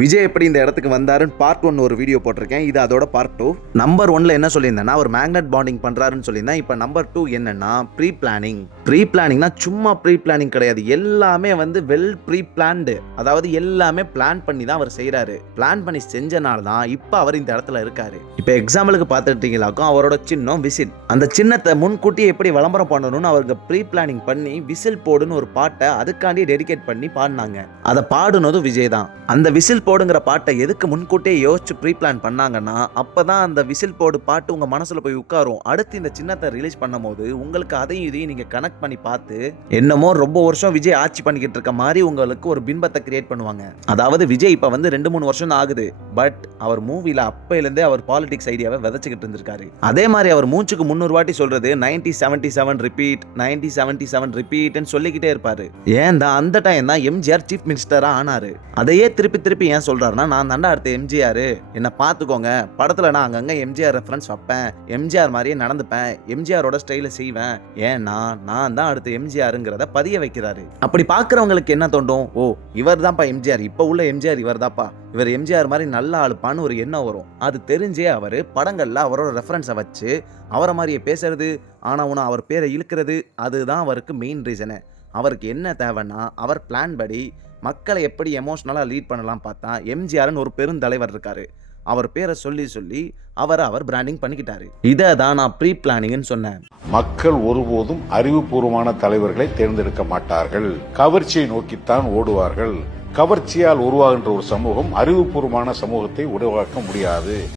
விஜய் எப்படி இந்த இடத்துக்கு வந்தாருன்னு பார்ட் 1 ஒரு வீடியோ போட்டிருக்கேன். இது அதோட பார்ட் 2. நம்பர் 1ல என்ன சொல்லியிருந்தேன்னா அவர் மேக்னெட் பாண்டிங் பண்றாருன்னு சொல்லியிருந்தேன். இப்போ நம்பர் 2 என்னன்னா ப்ரீ பிளானிங்னா சும்மா ப்ரீ பிளானிங் கிடையாது, எல்லாமே வெல் ப்ரீ பிளான்டு. அதாவது எல்லாமே பிளான் பண்ணி தான் அவர் செய்யறாரு. பிளான் பண்ணி செஞ்சனால தான் இப்போ அவர் இந்த இடத்துல இருக்காரு. இப்போ எக்ஸாம்பிளுக்கு பார்த்துட்டீங்களாக்கும் அவரோட சின்னம் விசில். அந்த சின்னத்தை முன்கூட்டியே எப்படி விளம்பரம் பண்ணணும்னு அவருக்கு ப்ரீ பிளானிங் பண்ணி விசில் போடுன்னு ஒரு பாட்டை அதுக்காண்டி டெடிகேட் பண்ணி பாடினாங்க. அதை பாடுனதும் விஜய் தான். அந்த விசில் போடுங்கிற பாட்டை எதுக்கு முன்கூட்டியே யோசிச்சு ப்ரீ பிளான் பண்ணாங்கன்னா அப்பதான் அந்த விசில் போடு பாட்டு உங்க மனசுல போய் உட்காரும். அடுத்து இந்த சின்னத்தை ரிலீஸ் பண்ணும் போது உங்களுக்கு அதையும் இதையும் நீங்க கனெக்ட் பண்ணி பார்த்து என்னமோ ரொம்ப வருஷம் விஜய் ஆட்சி பண்ணிக்கிட்டு இருக்க மாதிரி உங்களுக்கு ஒரு பின்பத்தை கிரியேட் பண்ணுவாங்க. அதாவது விஜய் இப்ப 2-3 வருஷம் தான் ஆகுது, பட் அவர் மூவில அப்பையிலிருந்தே அவர் பாலிடிக்ஸ் ஐடியாவை விதைச்சுக்கிட்டு இருந்திருக்காரு. அதே மாதிரி அவர் மூச்சுக்கு 300 வாட்டி சொல்றது 90-77 ரிப்பீட் 90-77 ரிப்பீட்னு சொல்லிக்கிட்டே இருப்பாரு. ஏன் தான் அந்த டைம் தான் எம்ஜிஆர் சீஃப் மினிஸ்டரா ஆனாரு. அதையே திருப்பி ஏன் சொல்றாருன்னா நான் தாண்டா அடுத்த எம்ஜிஆர், என்ன பார்த்துக்கோங்க, படத்துல நான் அங்கங்க எம்ஜிஆர் ரெஃபரன்ஸ் வைப்பேன், எம்ஜிஆர் மாதிரியே நடந்துப்பேன், எம்ஜிஆரோட ஸ்டைல செய்வேன், ஏன்னா நான் தான் அடுத்த எம்ஜிஆருங்கிறத பதிய வைக்கிறாரு. அப்படி பார்க்குறவங்களுக்கு என்ன தோண்டும், ஓ இவர் தான்ப்பா எம்ஜிஆர், இப்போ உள்ள எம்ஜிஆர் இவர் தான்ப்பா, இவர் எம்ஜிஆர் மாதிரி நல்ல ஆளுப்பான்னு ஒரு எண்ணம் வரும். அது தெரிஞ்சே அவர் படங்கள்ல அவரோட ரெஃபரன்ஸை வச்சு அவரை மாதிரியே பேசுறது, ஆனா அவர் பேரை இழுக்கிறது, அதுதான் அவருக்கு மெயின் ரீசனு. அவருக்கு என்ன தேவைன்னா அவர் பிளான் படி மக்களை எப்படி எமோஷனலாக லீட் பண்ணலாம் பார்த்தா எம்ஜிஆர்னு ஒரு பெருந்தலைவர் இருக்காரு. அவர் பேரை சொல்லி அவர் பிராண்டிங் பண்ணிக்கிட்டாரு. இதை தான் நான் ப்ரீ பிளானிங்னு சொன்னேன். மக்கள் ஒருபோதும் அறிவுபூர்வமான தலைவர்களை தேர்ந்தெடுக்க மாட்டார்கள், கவர்ச்சியை நோக்கித்தான் ஓடுவார்கள். கவர்ச்சியால் உருவாகின்ற ஒரு சமூகம் அறிவுபூர்வமான சமூகத்தை உருவாக்க முடியாது.